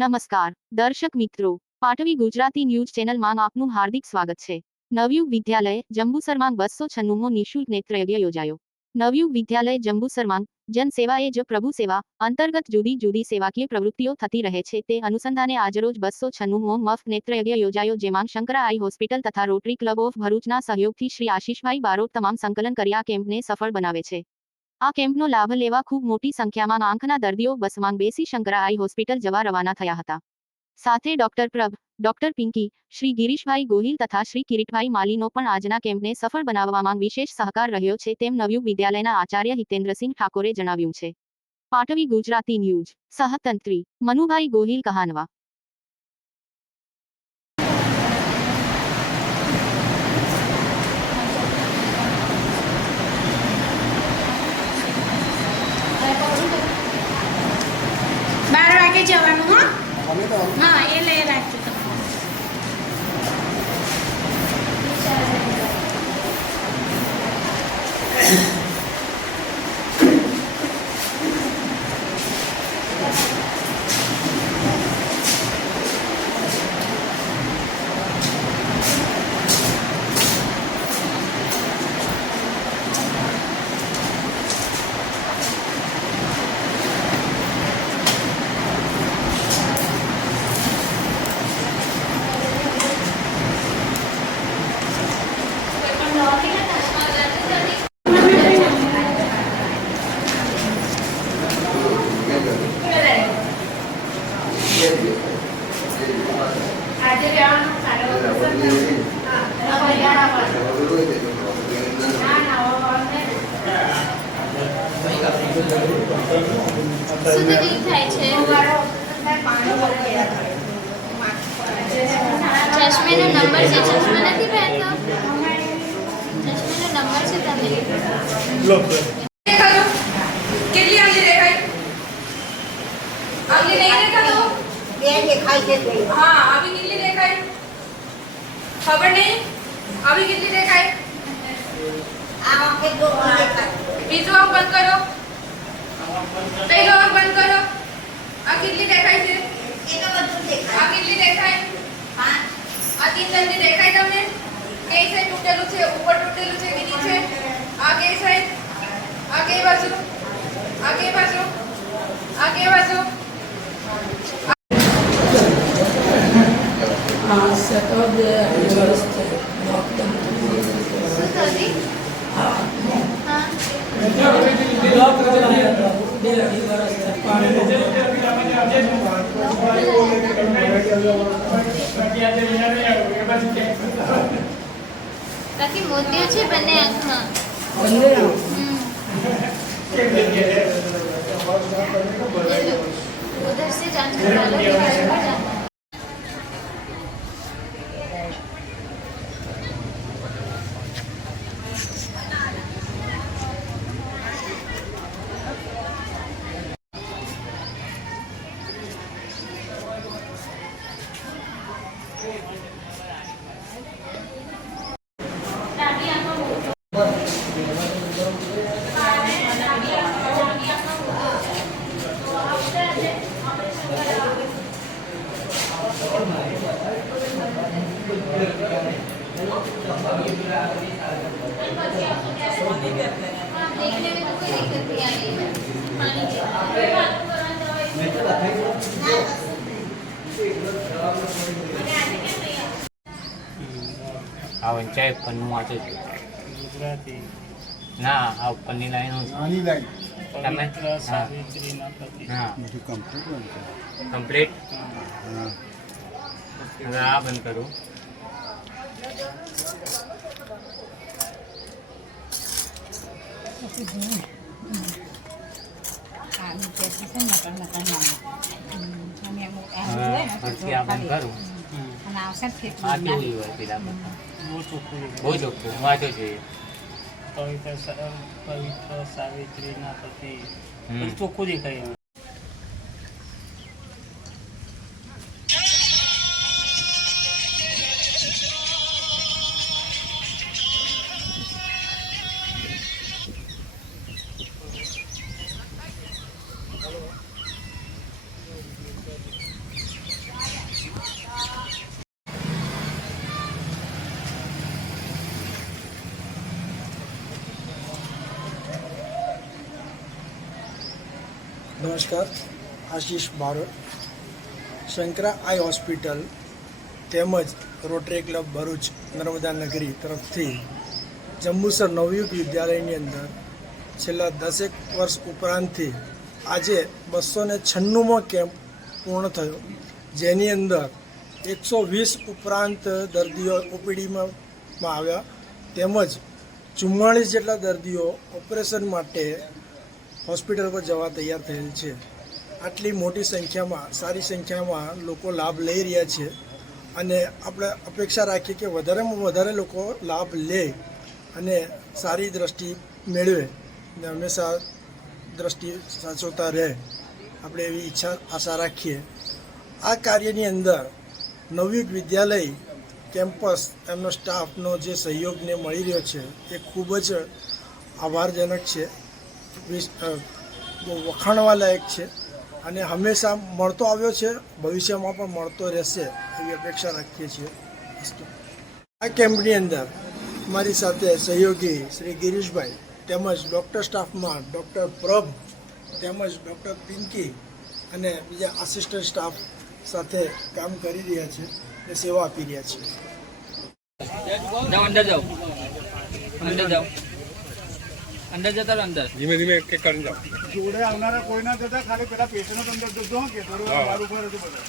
નમસ્કાર દર્શક મિત્રો, પાટવી ગુજરાતી ન્યૂઝ ચેનલમાં આપનું હાર્દિક સ્વાગત છે। નવયુગ વિદ્યાલય જંબુસરમાં 296મો નિઃશુલ્ક નેત્રયજ્ઞ યોજાયો। નવયુગ વિદ્યાલય જંબુસરમાં જન સેવા એ જ પ્રભુ સેવા અંતર્ગત જુદી જુદી સેવાકીય પ્રવૃત્તિઓ થતી રહે છે। તે અનુસંધાને આજરોજ 296મો મફત નેત્રયજ્ઞ યોજાયો, જેમાં શંકરા આઈ હોસ્પિટલ તથા રોટરી ક્લબ ઓફ ભરૂચના સહયોગથી શ્રી આશીષભાઈ બારોટ તમામ સંકલન કરી આ કેમ્પને સફળ બનાવે છે। આ કેમ્પનો લાભ લેવા ખૂબ મોટી સંખ્યામાં આંખના દર્દીઓ બસમાં બેસી શંકરા આઈ હોસ્પિટલ જવા રવાના થયા હતા। સાથે ડોક્ટર પ્રભ, ડોક્ટર પિંકી, શ્રી ગિરીશભાઈ ગોહિલ તથા શ્રી કિરીટભાઈ માલીનો પણ આજના કેમ્પને સફળ બનાવવામાં વિશેષ સહકાર રહ્યો છે, તેમ નવયુગ વિદ્યાલયના આચાર્ય હિતેન્દ્રસિંહ ઠાકોરે જણાવ્યું છે। પાટવી ગુજરાતી ન્યૂઝ સહતંત્રી મનુભાઈ ગોહિલ કહાનવા। જવાનું હા એ લઈ રાખજો તમે। ચશ્મેનો નંબર છે, ચશ્મા નથી પહેરતો, ચશ્મેનો નંબર છે તમે કેટલી આંગળી દેખાય? આંગળી નહીં દેખાતો? બે દેખાય છે બે. હા, આવી કેટલી દેખાય? ખબર નહીં? આવી કેટલી દેખાય? આ આંખે દો દેખાય. બીજો આંખ બંધ કરો. પહેલો આંખ બંધ કરો. આ કેટલી દેખાય છે? એનો બધું દેખાય. આ કેટલી દેખાય? 5. આ તીન જલ્દી દેખાય તમને? કઈ સાઈડ તૂટેલું છે? ઉપર તૂટેલું છે કે નીચે? આ કઈ સાઈડ? આ કઈ બાજુ? આ કઈ બાજુ? આ કઈ બાજુ? બાકી મોતિયો છે બંને આંખમાં। उधर से जांच करा लो, फिर आगे जाना। देखने में तो कोई दिक्कत नहीं आ रही है। पानी આ વંચાય ઉપરનું વાંચો છો ગુજરાતી ના આ ઉપરની લાઈન આની લાઈન તમે સાવિત્રીના પતિ હા બધું કમ્પ્લીટ કમ્પ્લીટ હવે આ બંધ કરું પછી આ બંધ કરું આ કેવું હોય પેલા બધા બહુ ચોખ્ખું વાંચો જોઈએ પવિત્ર સાવિત્રીના પતિ ચોખ્ખું દેખાય। નમસ્કાર, આશીષ બારોટ, શંકરા આઈ હોસ્પિટલ તેમજ રોટરી ક્લબ ભરૂચ નર્મદા નગરી તરફથી જંબુસર નવયુગ વિદ્યાલયની અંદર છેલ્લા 10 વર્ષ ઉપરાંતથી આજે 296મો કેમ્પ પૂર્ણ થયો, જેની અંદર 120 ઉપરાંત દર્દીઓ ઓપીડીમાં આવ્યા તેમજ 44 જેટલા દર્દીઓ ઓપરેશન માટે હોસ્પિટલ પર જવા તૈયાર થયેલ છે. આટલી મોટી સંખ્યામાં, સારી સંખ્યામાં લોકો લાભ લઈ રહ્યા છે અને આપણે અપેક્ષા રાખીએ કે વધારેમાં વધારે લોકો લાભ લે અને સારી દ્રષ્ટિ મેળવે અને હંમેશા દ્રષ્ટિ સાચવતા રહે, આપણે એવી આશા રાખીએ. આ કાર્યની અંદર નવયુગ વિદ્યાલય કેમ્પસ એમનો સ્ટાફનો જે સહયોગને મળી રહ્યો છે એ ખૂબ જ આભારજનક છે, વખાણવા લાયક છે અને હંમેશા મળતો આવ્યો છે, ભવિષ્યમાં પણ મળતો રહેશે એવી અપેક્ષા રાખીએ છીએ. આ કેમ્પની અંદર મારી સાથે સહયોગી શ્રી ગિરીશભાઈ તેમજ ડૉક્ટર સ્ટાફમાં ડૉક્ટર પ્રભ તેમજ ડૉક્ટર પિંકી અને બીજા આસિસ્ટન્ટ સ્ટાફ સાથે કામ કરી રહ્યા છે અને સેવા આપી રહ્યા છે. જાઓ અંદર જાઓ, અંદર જાઓ, અંદર જતા રહો, અંદર ધીમે ધીમે એક એક કરીને જાઓ. જોડે આવનારા કોઈ ના જતા, ખાલી પેલા પેશન્ટો અંદર જજો કે થોડું વાર ઉપર હતું બધા.